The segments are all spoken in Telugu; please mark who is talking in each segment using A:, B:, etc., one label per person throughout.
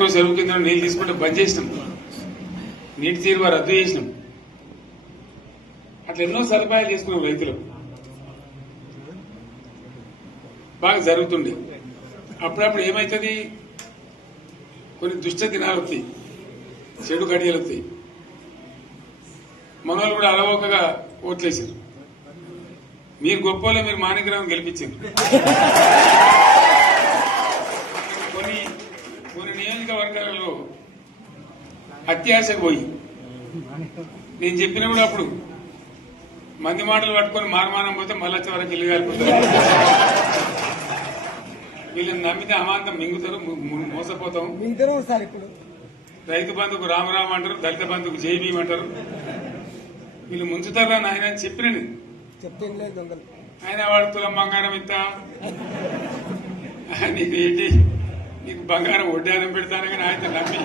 A: ప్రాజెక్టు చెరువు కింద నీళ్ళు తీసుకుంటే బంద్ చేసినాం. నీటి తీరువ రద్దు చేసినాం. అట్లా ఎన్నో సదుపాయాలు చేసుకున్నాం రైతులు. బాగా జరుగుతుండే. అప్పుడప్పుడు ఏమవుతుంది కొన్ని దుష్ట దినాలు వస్తాయి. చెడు గడియలు వస్తాయి. మన వాళ్ళు కూడా అలవోకగా ఓట్లేసారు మీరు గొప్పలో మీరు మాణిగ్రహం గెలిపించారు కొన్ని కొన్ని నియోజకవర్గాలలో అత్యాశకు పోయి. నేను చెప్పిన కూడా అప్పుడు మంది మాటలు పట్టుకొని మారమానం పోతే మళ్ళీ వచ్చే వరకు ఇల్లు కాలిపోతారు. వీళ్ళని నమ్మితే అమాంతం మింగుతారు మోసపోతాం. రైతు బంధుకు రామరామ అంటారు దళిత బంధుకు జై భీమ్ అంటారు. వీళ్ళు ముంచుతారా నాయన అని చెప్పిన ఆయన వాడు తులం బంగారం ఇస్తా నీకు ఏంటి నీకు బంగారం వడ్డానం పెడతాను కానీ ఆయన నమ్మి.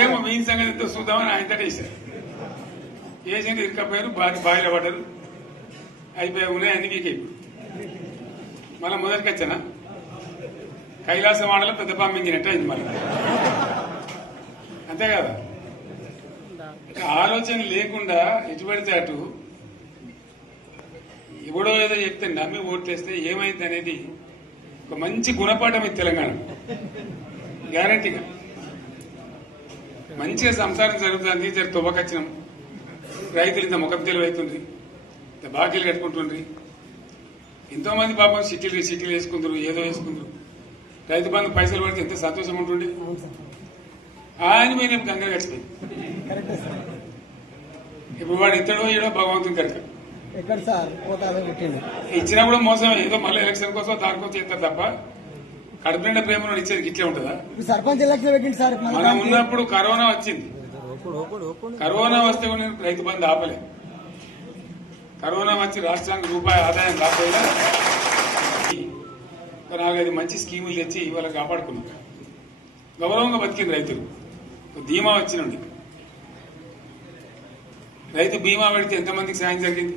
A: ఏమో మీ సంగతి ఎంతో చూద్దామని ఆయన వేశారు వేసింది ఇరకపోయారు బాగా బాయిలో పడ్డారు. అయిపోయి ఉన్నాయి అన్ని వీకే మళ్ళీ మొదటికి వచ్చానా? కైలాస వాడలో పెద్ద పంపించినట్టు అయింది మళ్ళీ. అంతే కదా? ఆలోచన లేకుండా ఎటు పడితే అటు ఎవడో ఏదో చెప్తే నమ్మి ఓట్లేస్తే ఏమైంది అనేది ఒక మంచి గుణపాఠం ఇది తెలంగాణ. గ్యారంటీగా మంచిగా సంసారం జరుగుతుంది జర తువ్వకచ్చినాం. రైతులు ఇంత ముఖం తెలివైతుంది ఇంత బాకీలు కట్టుకుంటుండ్రి. ఎంతో మంది పాపం సిటీలు సిటీలు వేసుకుందరు ఏదో వేసుకుందరు. రైతు బంధు పైసలు పడితే ఎంత సంతోషం ఉంటుండే.
B: సార్
A: ఆయన మీద గడిచిపోయింది
B: కరెక్టే సార్
A: ఇప్పుడు వాడు ఇతడో ఏడో భగవంతుని కనుక
B: ఎక్కడ సార్? పెట్టింది
A: ఇచ్చినా కూడా మోసం ఏదో మళ్ళీ ఎలక్షన్ కోసం దానికోసం చేస్తారు తప్ప కడుపు నిండా ప్రేమ ఇచ్చేది ఇట్లే ఉంటుందా?
B: సర్పంచ్ ఎలక్షన్ పెట్టింది సార్
A: మనం ఉన్నప్పుడు కరోనా వచ్చింది. కరోనా వస్తే కూడా నేను రైతు బంధు ఆపలే. కరోనా వచ్చి రాష్ట్రానికి రూపాయి ఆదాయం రాకపోయినా ఒక నాలుగైదు మంచి స్కీములు తెచ్చి వాళ్ళకి కాపాడుకున్నాం. గౌరవంగా బతికింది రైతులు. ధీమా వచ్చినండి రైతు బీమా పెడితే ఎంతమందికి సాయం జరిగింది?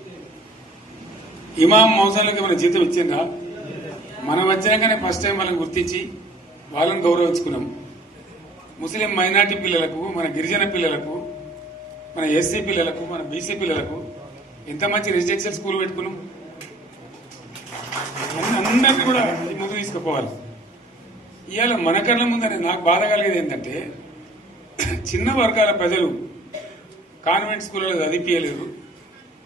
A: ఇమాం మౌజాలకి మన జీతం ఇచ్చిందా మనం వచ్చినాకనే ఫస్ట్ టైం వాళ్ళని గుర్తించి వాళ్ళని గౌరవించుకున్నాం. ముస్లిం మైనార్టీ పిల్లలకు మన గిరిజన పిల్లలకు మన ఎస్సీ పిల్లలకు మన బీసీ పిల్లలకు ఎంత మంచి రెసిడెన్షియల్ స్కూల్ పెట్టుకున్నాం. అందరినీ కూడా ముందు తీసుకుపోవాలి. ఇవాళ మన కళ్ళ ముందని నాకు బాధ కలిగేది ఏంటంటే చిన్న వర్గాల ప్రజలు కాన్వెంట్ స్కూళ్ళలో చదివిపించలేరు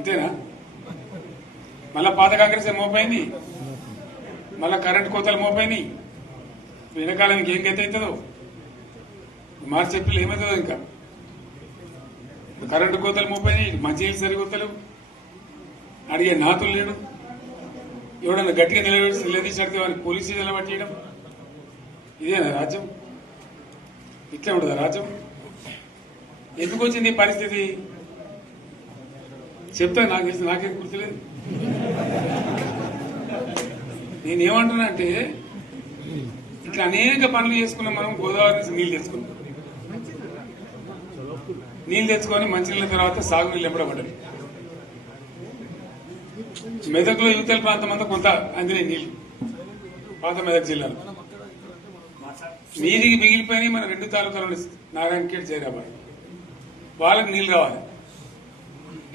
A: అంతేనా? మళ్ళా పాత కాంగ్రెస్ మోపైంది? మళ్ళా కరెంట్ కోతలు మోపైనాయి వెనకాల ఏం గతి అవుతుందో? మార్చి ఏప్రిల్ ఏమవుతుందో ఇంకా? కరెంటు కోతలు మోపైనాయి మంచి సరికొత్తలు అడిగే నాతులు లేడు. ఎవడన్నా గట్టిగా నిలబెట్టి నిలదీసి అడిగితే వాడిని నిలబట్టేయడం ఇదేనా రాజ్యం? ఇట్లా ఉండదా రాజ్యం? ఎందుకు వచ్చింది ఈ పరిస్థితి? చెప్తా నాకు తెలిసి నాకేం గుర్తులేదు. నేనేమంటున్నానంటే ఇట్లా అనేక పనులు చేసుకున్నాం మనం గోదావరి నుంచి నీళ్ళు తెచ్చుకున్నాం. నీళ్ళు తెచ్చుకొని మంచినీళ్ళ తర్వాత సాగునీళ్ళు ఎంపడబడ్డాయి మెదక్లో యువతల ప్రాంతం అంతా కొంత అందినాయి నీళ్ళు పాత మెదక్ జిల్లాలో. నీటికి మిగిలిపోయినాయి మన రెండు తాలూకాలు నారాయణఖేడ్ జైరాబాద్. వాళ్ళకి నీళ్ళు రావాలి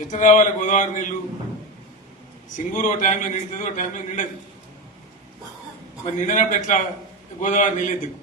A: ఎట్లా రావాలి గోదావరి నీళ్ళు సింగూరు ఒక టైంలో నిండుతుంది ఒక టైంలో నిండదు. మరి నిండినప్పుడు ఎట్లా? గోదావరి నీళ్ళు ఎద్దుకు